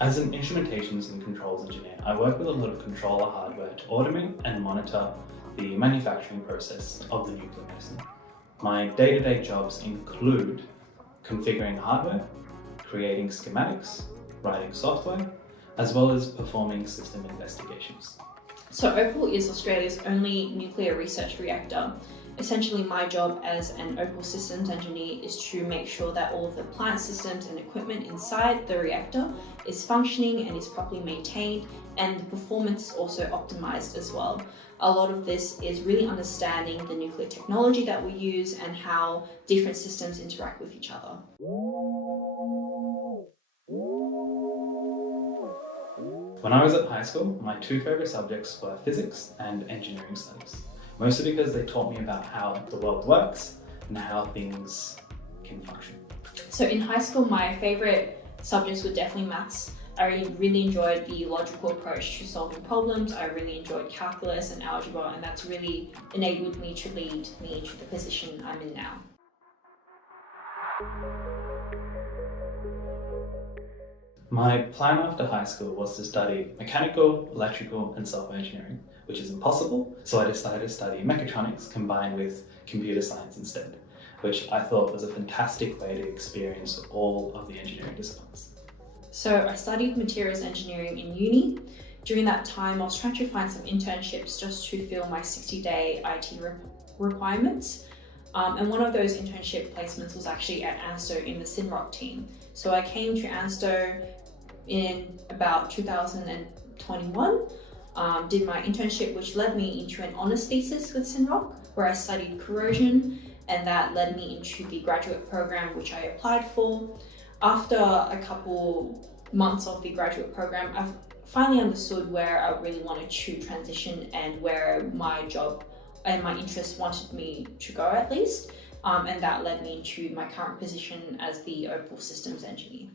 As an instrumentations and controls engineer, I work with a lot of controller hardware to automate and monitor the manufacturing process of the nuclear medicine. My day-to-day jobs include configuring hardware, creating schematics, writing software, as well as performing system investigations. So Opal is Australia's only nuclear research reactor. Essentially, my job as an Opal systems engineer is to make sure that all of the plant systems and equipment inside the reactor is functioning and is properly maintained, and the performance is also optimized as well. A lot of this is really understanding the nuclear technology that we use and how different systems interact with each other. When I was at high school, my two favourite subjects were physics and engineering studies, mostly because they taught me about how the world works and how things can function. So in high school, my favourite subjects were definitely maths. I really enjoyed the logical approach to solving problems. I really enjoyed calculus and algebra, and that's really enabled me to lead me into the position I'm in now. My plan after high school was to study mechanical, electrical and software engineering, which is impossible, so I decided to study mechatronics combined with computer science instead, which I thought was a fantastic way to experience all of the engineering disciplines. So I studied materials engineering in uni. During that time, I was trying to find some internships just to fill my 60-day IT requirements. And one of those internship placements was actually at ANSTO in the Synroc team. So I came to ANSTO in about 2021, did my internship, which led me into an honours thesis with Synroc, where I studied corrosion, and that led me into the graduate program which I applied for. After a couple months of the graduate program, I've finally understood where I really wanted to transition and where my job and my interests wanted me to go at least, and that led me into my current position as the Opal systems engineer.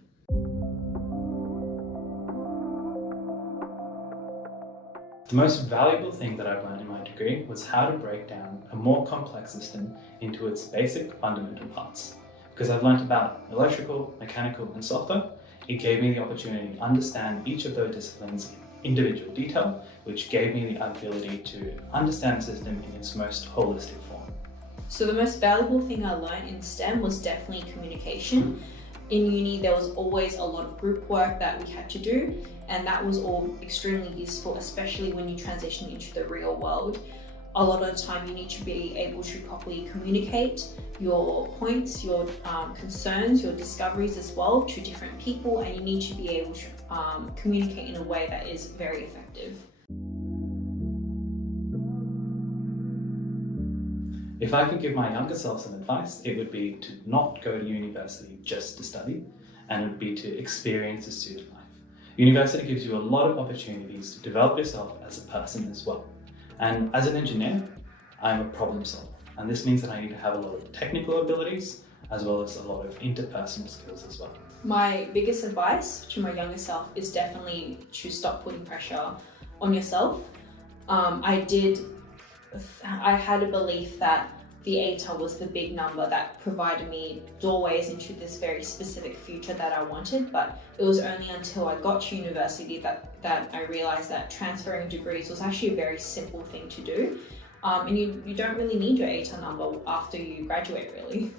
The most valuable thing that I've learned in my degree was how to break down a more complex system into its basic fundamental parts. Because I've learned about electrical, mechanical and software, it gave me the opportunity to understand each of those disciplines in individual detail, which gave me the ability to understand the system in its most holistic form. So the most valuable thing I learned in STEM was definitely communication. In uni, there was always a lot of group work that we had to do, and that was all extremely useful, especially when you transition into the real world. A lot of the time you need to be able to properly communicate your points, your concerns, your discoveries as well to different people, and you need to be able to communicate in a way that is very effective. If I could give my younger self some advice, it would be to not go to university just to study, and it would be to experience a student life. University gives you a lot of opportunities to develop yourself as a person as well. And as an engineer, I'm a problem solver, and this means that I need to have a lot of technical abilities as well as a lot of interpersonal skills as well. My biggest advice to my younger self is definitely to stop putting pressure on yourself. I had a belief that the ATAR was the big number that provided me doorways into this very specific future that I wanted, but it was only until I got to university that I realized that transferring degrees was actually a very simple thing to do. And you don't really need your ATAR number after you graduate, really.